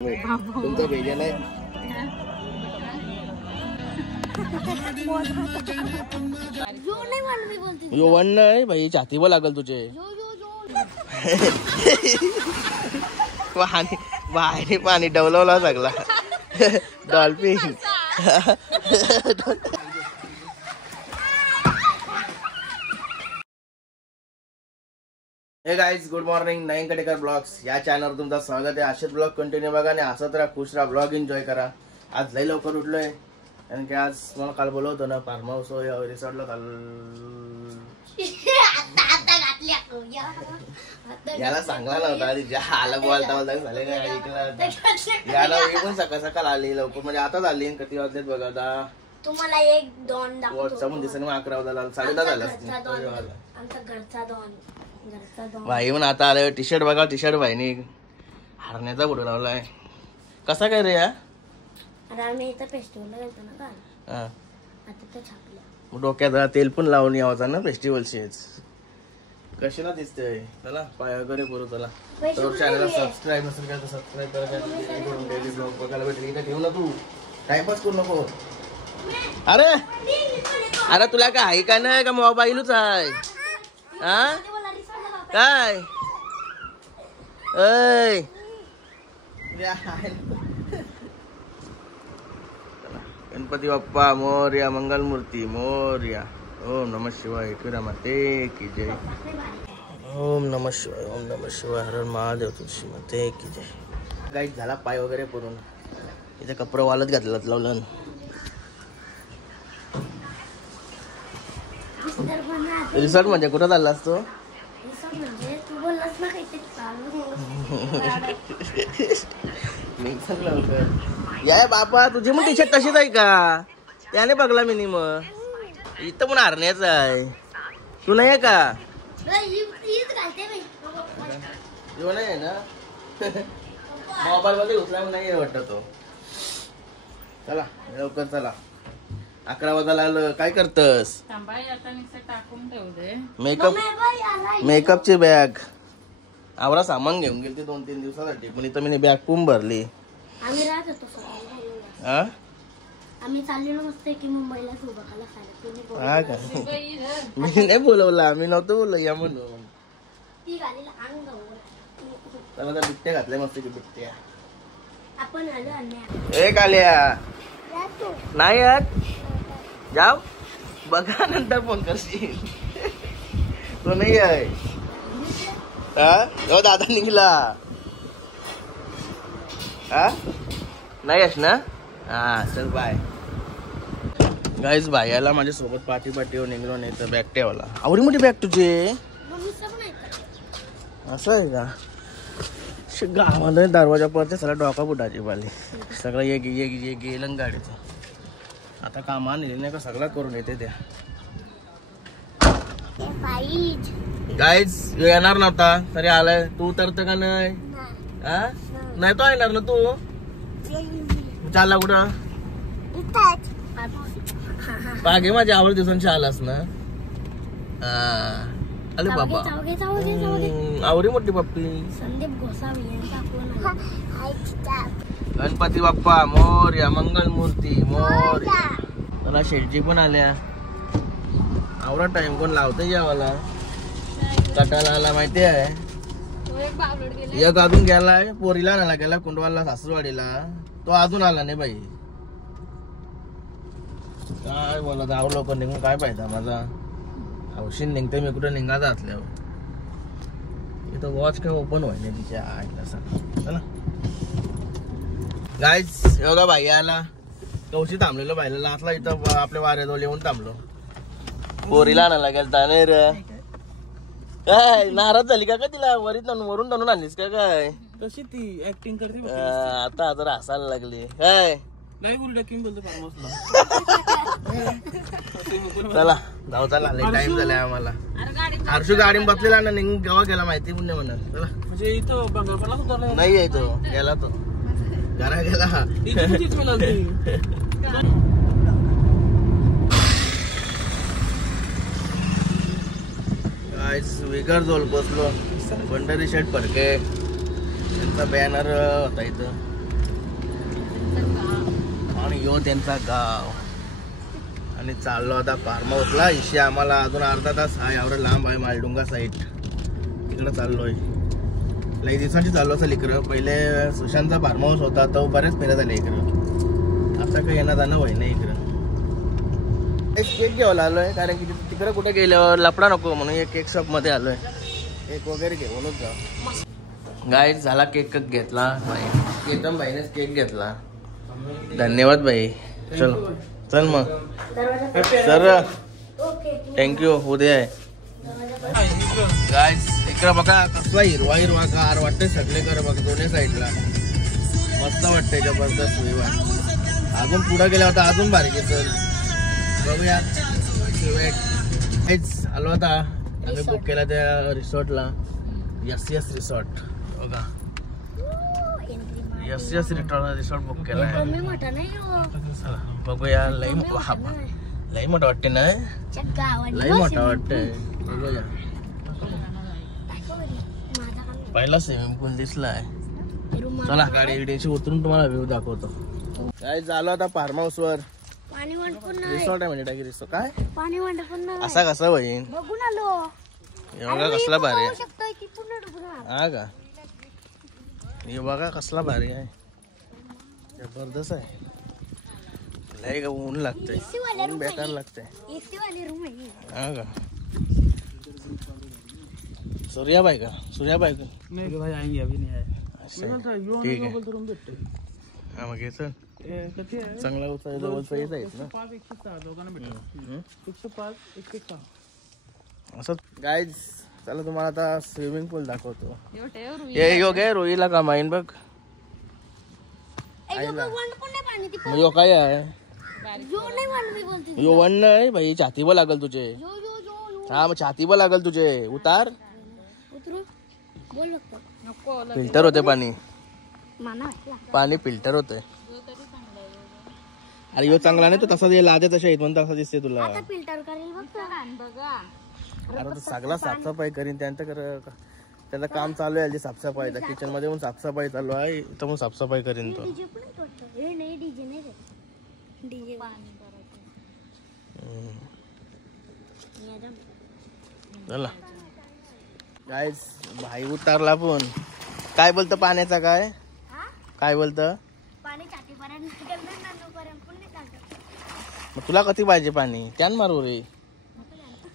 तुमचा भेजा नाही यो वन नाही भाई छाती वर लागल तुझे पाणी पाणी डवलवला सगळा dolphin hey guys good morning Nayan Katekar blogs या चॅनलवर तुमचं स्वागत आहे। असेच ब्लॉग कंटिन्यू बघा आणि असंच राहा, खुश राहा, ब्लॉग एन्जॉय करा। आज लई लवकर उठलोय आणि की आज मला काल बोलवतो ना फार्म हाऊस रिसॉर्टला काल याला सांगला नव्हता आधी ज्या आला बोलता बोलता झाले नाही ऐकला याला पण सकाळ सकाळ आली लवकर म्हणजे आताच आली किती वाजलेत बघा आता तुम्हाला एक दोन दाखवतो पण दिसत मग 11 वाजता 10:30 झालं आमचा घरचा दोन भाई पण आता आलं टी शर्ट बघा टी शर्ट भाईनी हरण्याचा फोटो लावलाय कसा काय रे या आम्ही इथं फेस्टिवलला गेलतो ना काल आता ते छापलं डोक्यात तेल पण लावून यावचा ना फेस्टिवलचेच कशाला दिसतंय चला पाय वगैरे करू चला तर चॅनलला सबस्क्राईब नसेल काय तर सबस्क्राईब करा डेली ब्लॉग बघायला भेटेल इथं ठेवू ना तू टाइमपास करू नको अरे अरे तुला काय आहे का नाही का मोबाईलच आहे हा काय ऐ गणपती बाप्पा मोरया मंगलमूर्ती मोरया ओम नमः शिवाय एकविरा माते की जय ओम नमः शिवाय हर महादेव तुळशी माते की जय। गाईस झाला पाय वगैरे पडून इथे कपडे वालत घातलं लावलं रिसॉर्ट म्हणजे कुठं चालला असतो या बापा तुझी मग टी शर्ट तशीच आहे का त्याने बघला मी मग इथं पण हरण्याच आहे तू नाही आहे का नाही ना मोबाईल मध्ये घुसला नाही वाटत तो चला लवकर चला 11 वाजायला काय करतस मेकअपची बॅग आवरा सामान घेऊन गेली 2-3 दिवसासाठी पण इथं मी बॅग पण भरली आम्ही चाललेलो मस्त की मुंबईला हा का मी नाही बोलवलं आम्ही नव्हतं बोललो या म्हणून त्याला तर बिट्ट्या घातल्या मस्त की बिट्ट्या आपण एक आल्या नाही जाऊ बघा नंतर फोन करशील तो नाही आहे हा दादा निघला हा नाही आहेस ना हा चल बाय गाईज भाईयाला माझ्या सोबत पाठी निघलो नाही तर बॅग ठेवला आवडी मोठी बॅग तुझी असं आहे का गावाला दरवाजा पडते सगळा डोका बुडाची बाली सगळं ये गेलं गाडीचं आता कामा नेले नाही का सगळं करून येते त्या गाईज येणार नव्हता तरी आलाय तू तर का नाही नाही तो येणार ना तू चालला कुठं पागे माझ्या आवड दिवसांची आलास ना अरे बाबा आवडी मोठी पप्पी संदीप गोसावी गणपती बाप्पा मोरया मंगलमूर्ती मोरया मला शेटजी पण आल्या आवडा टाइम कोण लावते यावाला कटाला आला माहिती आहे एक अजून गेलाय पोरीला आला गेला कुंडवाला सासूरवाडीला तो अजून आला नाही बाई काय बोला जाऊ लोक निघून काय पाहिजे माझा हौशीन निघते मी कुठं निघायचं असल्यावर इथं वॉच काय ओपन व्हायला तिच्या आईला सांग चला गाईज एवढा भाई आला कवशी थांबलेलो बाईला लाचला इथं आपल्या वाऱ्याजवळ येऊन थांबलो पोरीला आणायला गेलता नाही रे काय नाराज झाली का तिला वरून तणून आणलीस का काय कशी ती ऍक्टिंग करते आता जरा हसायला लागली काय नाही बोलतो चला जाऊ चला टाइम झालाय आम्हाला हर्षू गाडी बसलेला ना निघून गावा गेला माहिती पण नाही म्हणत चला म्हणजे इथं बंगालला नाही आहे तो गेला तो घरा गेला विगर जोल बसलो पंढरी शेट फडके त्यांचा बॅनर होता इथं आणि यो त्यांचा गाव. आणि चाललो आता फार्म हाऊसला. इशे आम्हाला अजून अर्धा तास आहे. एवढं लांब आहे मालडुंगा साईड. तिकडं चाललोय. लई दिवसांची चाललो असेल इकडं. पहिले सुशांतचा फार्म हाऊस होता तो बरेच फिरत आले इकडं. आता काही येणं जाणं व्हाय नाही इकडं. केक घ्यायला आलोय कारण की तिकडं कुठे गेल्यावर लपडा नको म्हणून एक केक शॉप मध्ये आलोय. केक वगैरे घेऊनच जा. गाईड झाला केक घेतला भाई. केतन भाईनेच केक घेतला. धन्यवाद भाई. चल मग सर थँक्यू. उद्या आहे गाईज. इकडं बघा कसला हिरवा हिरवा गार वाटतंय सगळे कर बघा दोन्ही साईडला. मस्त वाटतंय जबरदस्त व्ह्यू आहे. अजून पुढे गेला होता अजून भारी घेतल बघूया. आलो होता आम्ही बुक केला त्या रिसॉर्टला. यस रिसॉर्ट बघा. यस रिसॉर्ट बुक केला. बघूया. लई मोठा वाटते ना. लई मोठा वाटतंय. बघूया. पहिला स्विमिंग पूल दिसलाय. चला गाडी इकडेची उतरून तुम्हाला व्ह्यू दाखवतो. काय झालं आता फार्म हाऊस वर. रिसॉर्ट आहे म्हणजे टाकी रिसॉर्ट काय असा कसा होईल. एवढा कसला भारी आहे. हा का. हे बघा कसला भारी आहे. जबरदस्त आहे. लय का ऊन लागतंय. ऊन बेकार लागतंय. हा का. सूर्याबाई का. सूर्याबाई का भाई आएंगे अभी नहीं आए. ठीक आहे. हा मग हे चल चांगला उचल जवळचा येत आहेत ना. 105 असं गाईज. चला तुम्हाला आता स्विमिंग पूल दाखवतो. हे योग आहे रोईला का माहीन बघ. यो काय आहे. यो वन नाही भाई. छातीवर लागल तुझे. हा मग छातीवर लागल तुझे. उतार. फिल्टर होते पाणी. पाणी फिल्टर होते. अरे यो चांगला नाही तो तसा लादे तशा येत म्हणून तसा दिसते तुला. अरे तो सगळा साफसफाई करीन त्यांचं काम चालू आहे. साफसफाई किचन मध्ये पण साफसफाई चालू आहे. तर मग साफसफाई करीन तो. चला गाईज भाई उतारला पण. काय बोलतं पाण्याचा काय काय बोलतं. मग तुला कधी पाहिजे पाणी. त्यान मारू रे.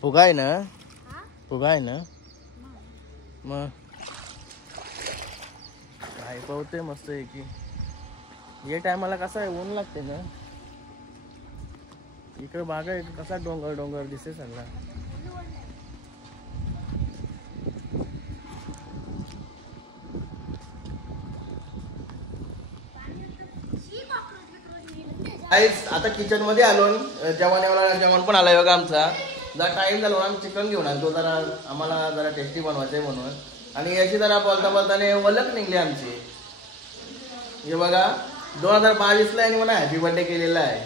फुगा आहे ना. फुगा आहे ना. मग काय पावते मस्त आहे की. या टायमाला कसं आहे ऊन लागते ना. इकडे बागा आहे कसा डोंगर डोंगर दिसते सगळा. आता किचन मध्ये आलो. जेवण पण आलाय बघा आमचा. जरा टाइम झाला आम्ही चिकन घेऊन आलो. जरा आम्हाला जरा टेस्टी बनवायचंय म्हणून. आणि याची जरा बोलता बोलताने वलक निघली आमची. हे बघा 2022 ला आणि मला हॅपी बर्थडे केलेला आहे.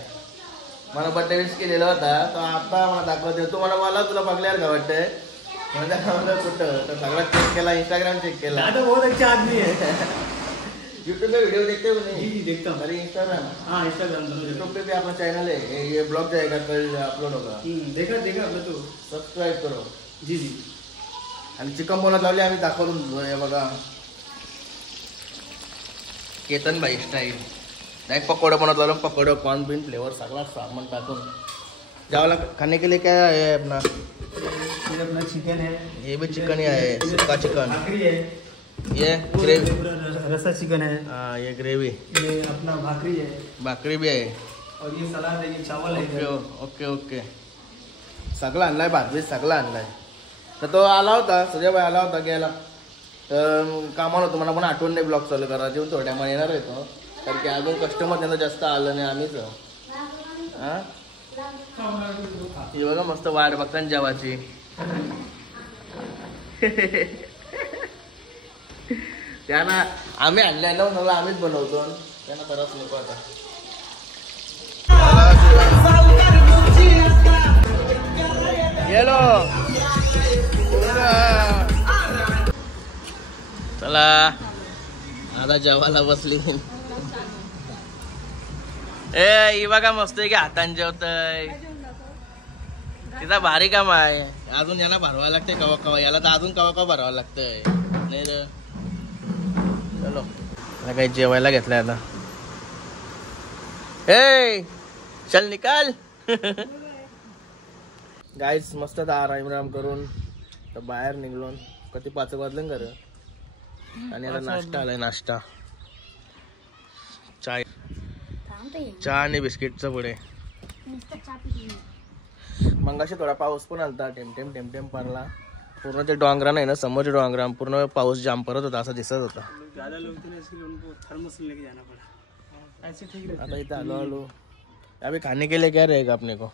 मला बर्थडे विश केलेला होता. तो आता मला दाखवते. तू मला तुला बघल्यावर का वाटतंय. कुठं तर सगळा चेक केला. इंस्टाग्राम चेक केला. बहुत अच्छा आदमी है. यूट्यूब पे वीडियो देखते हो नहीं. जी देखता हूँ. अरे इंस्टाग्राम. हाँ इंस्टाग्राम. यूट्यूब पे भी अपना चैनल है. ये ब्लॉग जाएगा कल अपलोड होगा. देखा आपलं तो सबस्क्राईब करो. जी जी. आणि चिकन बनवत लावले आम्ही दाखवून. हे बघा केतन भाई स्टाईल. नाही पकोडा बनवत लावलं. पकोडा कॉर्न बीन फ्लेवर सगळा सामान टाकून. चावला खाने के लिए क्या है अपना. ये अपना चिकन है. ये भी चिकन ही है. सुक्का चिकन. भाकरी है. ये ग्रेवी रसा चिकन है. हाँ ये ग्रेवी. ये अपना भाकरी है. भाकरी भी है. और ये सलाद है. ये चावल है. Okay okay. सगळं आणलाय. भाजी सगळं आणलाय. तर तो आला होता. सूर्याबाई आला होता घ्यायला. तर कामाला होतो. मला पण आठवण नाही ब्लॉग चालू करा. जेवण थोड्या टायमा येणार आहे तो. कारण की अजून कस्टमर त्यांना जास्त आलं नाही. आम्हीच हा. ही बघा मस्त वाट बघताना जेवाची. त्यांना आम्ही आणल्याला म्हणून आम्हीच बनवतो. त्यांना बराच नको आता. गेलो चला आता जेवायला बसली. ए बघा मस्त आहे की हातान जेवतय. तिचा भारी काम आहे. अजून याला भरवायला लागतंय कवा कवा. याला तर अजून कवा कवा भरावं लागतंय नाही रे. चलो काही जेवायला घेतलंय आता. ए चल निकाल. गाईस मस्त आराम करून तर बाहेर निघलो. कधी 5 वाजलं घर. आणि आता नाश्ता आलाय. नाश्ता चाय चहा आणि बिस्किटचं पुढे. मंगाशी थोडा पाऊस पण आलता. टेम पडला. पूर्ण ते डोंगरा नाही ना समोरचे डोंगरा पूर्ण पाऊस जाम पडत होता असं दिसत होता. आता इथे आलो. अभी खाने के लिए क्या रहेगा अपने को?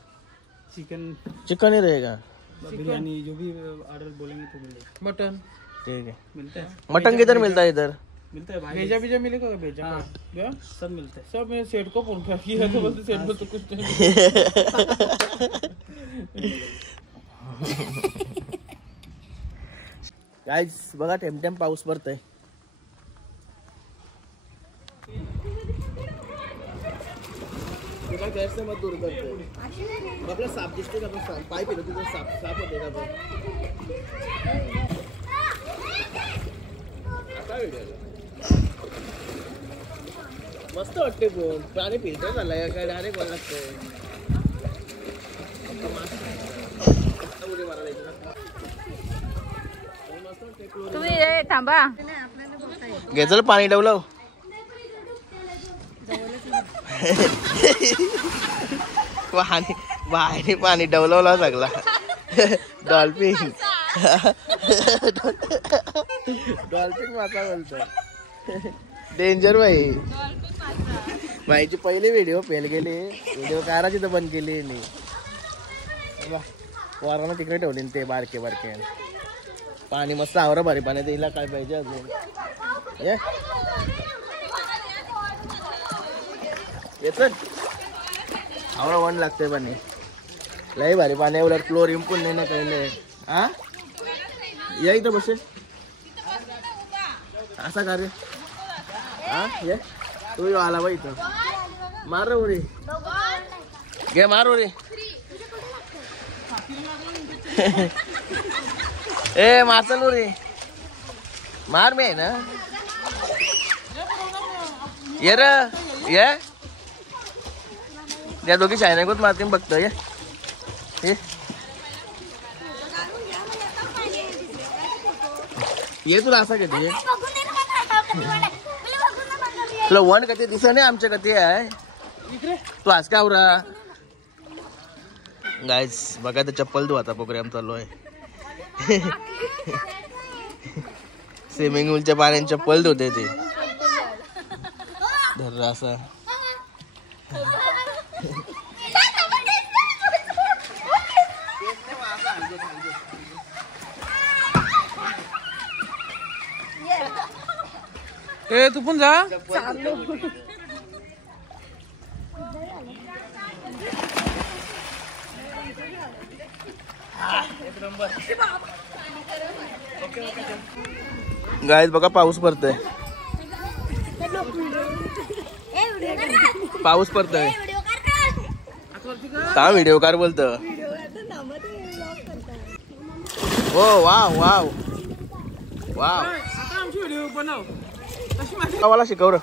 चिकन ही रहेगा. बिरयानी जो भी ऑर्डर बोलेंगे तो मिलेगा. मटन ठीक है. मिलता है. मटन किधर मिलता है? इधर मिलता है भाई. भेजा बीजा मिलेगा. भेजा क्या सब मिलता है. सब मैं सेट को फोन किया तो बोलते सेट में तो कुछ नहीं. गाइस बघा टेम पाऊस पडतोय. मत दूर करतोय. आपला साप दिसतोय का? पाय पिलो तुझं साप होते का? मस्त वाटते. कोण प्राणी फिल्टर झालाय काय डायरेक्ट बोल लागतंय. तुम्ही थांबा. घे चल पाणी ठेवलं. पाणी डवलवला सगळा. डॉल्फिन मासा बोलतोय. डेंजर भाई. भाईची पहिले व्हिडिओ फेल गेले. व्हिडिओ काराची तर बंद केली नाही. वारानं तिकडे ठेवले ते बारके पाणी मस्त आवरा भारी पाण्यात. हिला काय पाहिजे अजून? येत आवरा वन लागते पाणी. लय भारी पाणी. उलट क्लोरीन पण नाही ना काही नाही. हा या इथं बसेल असा का रे? हा ये तू आला बाई इथं. मार रे उरी. घे मार उरी. ए मारचल उरी. मार मी ना. ये रे ये. या दोघी शायनागोत मारतीन बघतो. ये ये तुला असा घेते. तुला वन कधी दिसत नाही आमच्या कधी आहे. तू आज का आवरा. गाईज बघा तर चप्पल धु आता प्रोग्राम चालू आहे. स्विमिंग पूलच्या पाण्याने चप्पल धुते ते. धर असा. ए तू पण जा. गाईज बघा पाऊस पडतोय. पाऊस पडतोय. का व्हिडिओ कार बोलतो. हो वाव वाव वाव. मला शिकव र.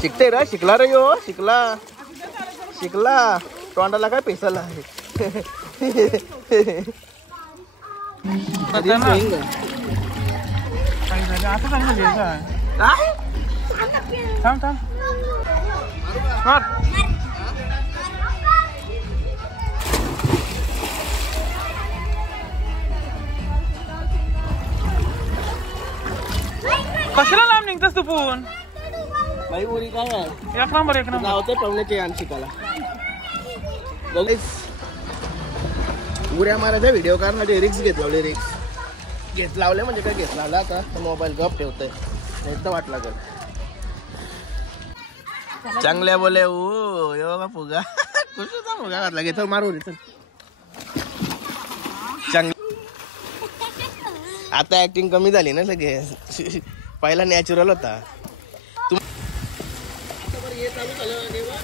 शिकते रा. शिकला रे यो. शिकला तोंडाला काय पेसाला आहे. कशाला लांब निघतोस तू पण? बाई बोरी काय आहे? एक नंबर होते पवण्याचे यान शिकायला. उड्या मारायचा व्हिडिओ काढण्यासाठी रिक्स घेत लावले म्हणजे काय घेत लावला. आता मोबाईल गप ठेवतोय नाही तर वाट लागल. चांगल्या बोले यो का फुगा. कुठचा फुगा घातला. घेत मारू चल. चांगली आता ऍक्टिंग कमी झाली ना सगळे. पहिला नॅचरल होता. हे चालू झालं तेव्हा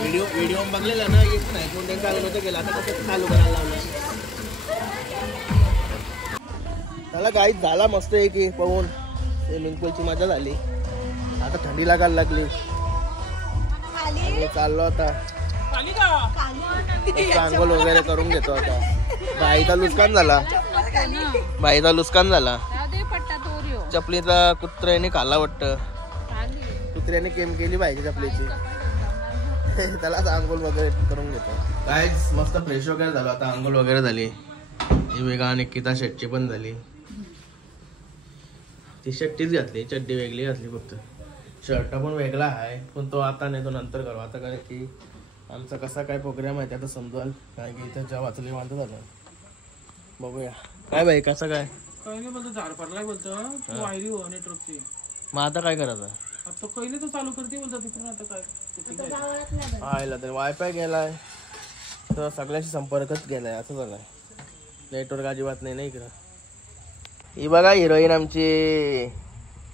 व्हिडिओ व्हिडिओ बघलेला ना येत नाही कोण त्यांचा चालू नव्हतं गेला आता कसं चालू करायला लावलं त्याला गाईत झाला मस्त आहे की पाहून स्विमिंग पूलची मजा झाली आता थंडी लागायला लागली चाललो आता अंघोळ वगैरे करून घेतो आता बाईचा लुस्कान झाला चपलीचा कुत्र्याने खाल्ला वाटतं कुत्र्याने केम केली पाहिजे चपलीची त्याला आता अंघोळ वगैरे करून घेतो काय मस्त फ्रेश वगैरे झालं आता अंघोळ वगैरे झाली ही वेगळा निकिता शेटची पण झाली ती शर्टीच घातली चड्डी वेगळी घातली फक्त शर्ट पण वेगळा आहे पण तो आता नाही तो नंतर करू आता कारण की आमचा कसा काय प्रोग्राम आहे आता समजाल काय की इथं जेव्हा वाचली मानतो झालं बघूया काय बाई कसं काय पहिले बोलतो झाड पडलाय बोलतो तू वायरी हो नेटवर्कची मग आता काय करायचं आता पहिले तो चालू करते बोलतो तिकडून आता काय आयला तर वायफाय गेलाय तर सगळ्यांशी संपर्कच गेलाय असं झालंय नेटवर्क अजिबात नाही इकडं ही बघा हिरोईन आमची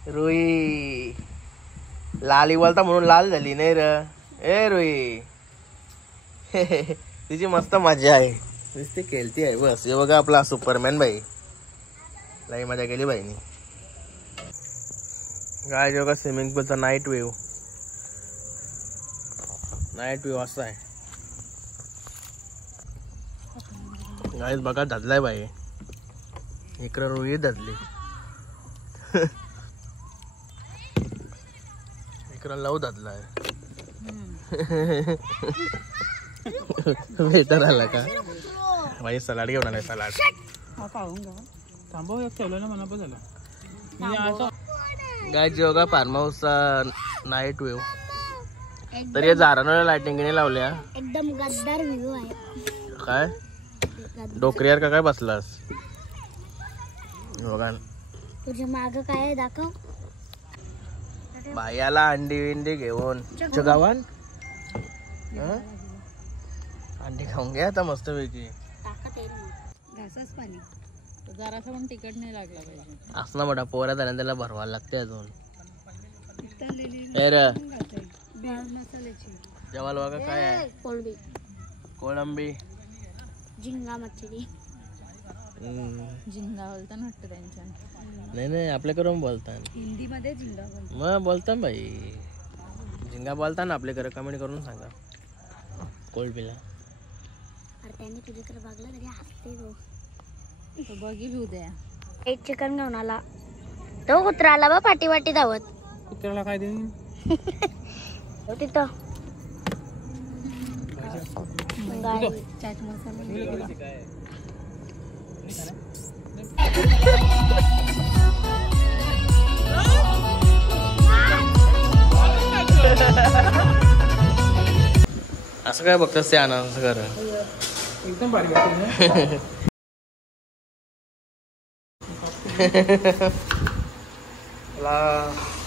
रुई लाली बोलता म्हणून लाल झाली नाही र ए रुई तिची मस्त मजा आहे नुसती खेळती आहे बस हे बघा आपला सुपरमॅन बाई लई मजा केली बाईनी काय बघा स्विमिंग पूलचा नाईट व्ह्यू असा आहे गाईज बघा धदलाय बाई इकडं रुई धदली इकडं लव धदलाय वेटर आला का भाई सलाड घेऊन आलाय सलाड थांबव एक ठेवलं ना मला पण झालं गाय योगा फार्म हाऊसचा नाईट व्ह्यू तर हे झाडांवर लाइटिंगने लावल्या एकदम गद्दार व्ह्यू आहे काय डोकरीवर का काय बसलास बघा तुझ्या माग काय आहे दाखव बायाला अंडी विंडी घेऊन गावान अंडी खाऊन घ्या आता मस्त पैकी पाणी जरासा पण तिकट नाही लागला पाहिजे असं ना मोठा पोरा झाला त्याला भरवायला लागते अजून जेवायला बघा काय आहे कोळंबी झिंगा मच्छी झिंगा बोलता वाटतं त्यांच्या नाही आपल्याकडून बोलतात हिंदी मध्ये झिंगा मग बोलता बाई झिंगा बोलता ना आपल्याकडे कमेंट करून सांगा कोळंबीला त्याने तुझ्याकडे बघला तरी हसते तो बघी घेऊ द्या एक चिकन घेऊन आला तो कुत्रा आला बा पाठी वाटी धावत कुत्र्याला काय देईन तिथं चाट मसाला असं काय बघतास ते आनंद असं कर एकदम भारी वाटते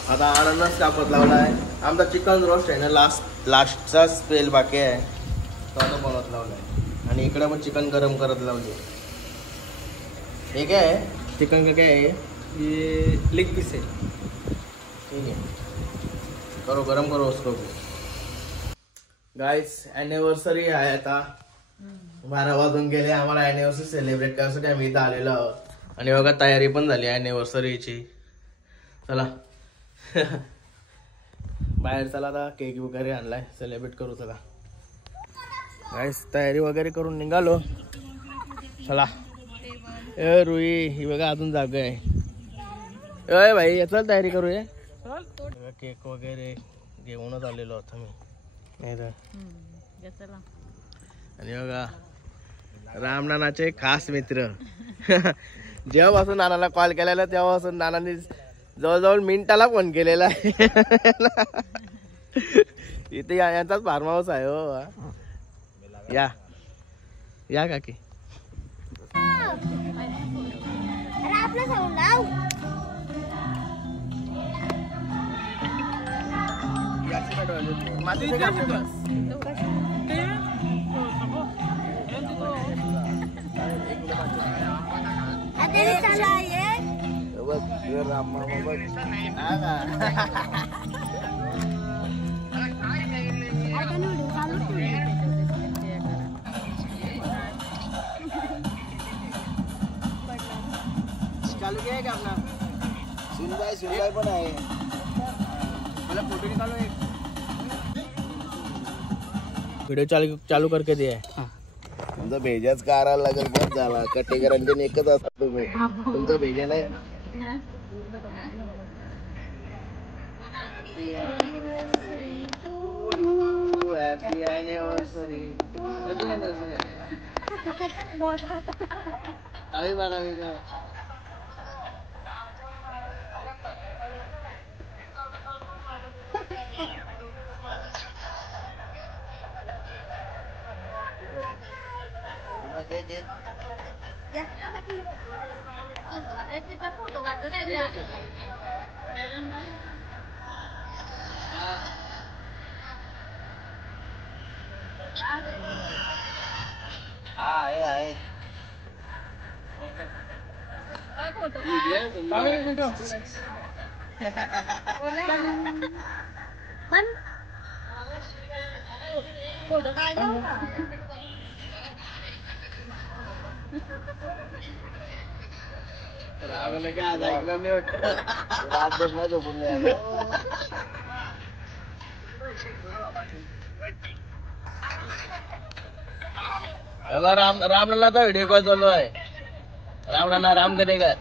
आता आनंदच कापत लावलाय आमचा चिकन रोस्ट आहे ना लास्टचा स्पेल बाकी आहे तो आता बनवत लावलाय आणि इकडे पण चिकन गरम करत लावले हे काय आहे चिकन का काय आहे ये लेग पीस आहे ठीक आहे करो गरम करो उसको गाइस एनिव्हर्सरी आहे आता 12 वाजून गेले आम्हाला एनिव्हर्सरी सेलिब्रेट करायसाठी आम्ही इथं आलेलो आहोत आणि बघा तयारी पण झाली एनिव्हर्सरीची चला बाहेर चला आता केक वगैरे आणलाय सेलिब्रेट करू चला गाइस तयारी वगैरे करून निघालो चला ए रुई ही बघा अजून जागा आहे ए भाई चल तयारी करूया केक वगैरे घेऊनच आलेलो होतो मी नाही तर आणि बघा रामनानाचे खास मित्र जेव्हापासून नानाला कॉल केलेला तेव्हापासून नानाने जवळजवळ मिनिटाला फोन केलेला आहे इथे यांचाच फार्म हाऊस आहे हो या काकी चालू किया है क्या अपना? सुनबाई पण आहे. मला फोटो निकालो एक. व्हिडिओ चालू करके दिया है. तुमचा भेजाच करायला लागेल. बस झाला. कटेकरांचे एकच असतात तुम्ही. तुमचा भेजा नाही. Happy anniversary. अरे बघा आहे रामलल्लाचा व्हिडिओ कॉल चालू आहे. रामलल्ला राम करेगा.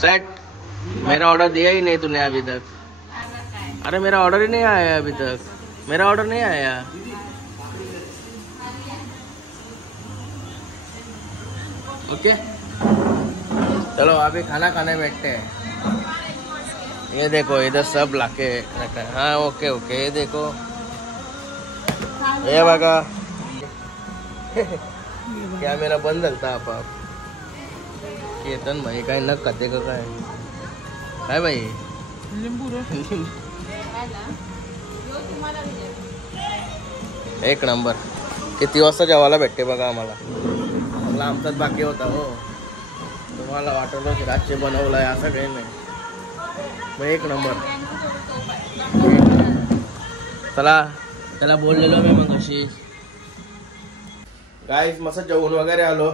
सेट. मेरा ऑर्डर दिया ही नहीं तूने अभी तक. अरे मेरा ऑर्डर ही नहीं आया अभी तक. मेरा ऑर्डर नहीं आया. ओके चलो अभी खाना खाने बैठते हैं. ये देखो इधर सब लाके रखा है. हाँ ओके ओके. ये देखो ये बघा. क्या मेरा बंद झालता आपाप. केतन भाई काय न खाते का काय भाई. एक नंबर. किती वाजता जेवायला भेटते बघा आम्हाला. मला आमचाच बाकी होता हो. तुम्हाला वाटलं की रातचे बनवलंय असं काही नाही. मग एक नंबर. चला त्याला बोललेलो मी मग अशी. गाईस मस्त जेवून वगैरे आलो.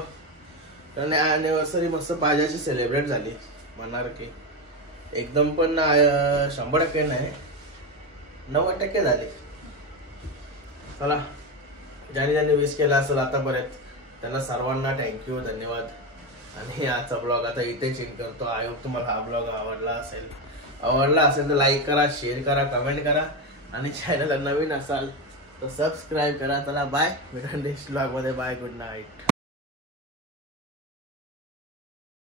आणि अॅनिव्हर्सरी मस्त पाहिजे सेलिब्रेट झाली. म्हणणार की एकदम पण 100% नाही 90% झाली. चला ज्यांनी ज्यांनी विश केला असेल आतापर्यंत त्यांना सर्वांना थँक्यू धन्यवाद. आणि आजचा ब्लॉग आता इथेच एंड करतो. आय होप तुम्हाला हा ब्लॉग आवडला असेल तर लाईक करा, शेअर करा, कमेंट करा. आणि चॅनलला नवीन असाल तर सबस्क्राईब करा. चला बाय. भेटूया नेक्स्ट ब्लॉग मध्ये. बाय. Good night.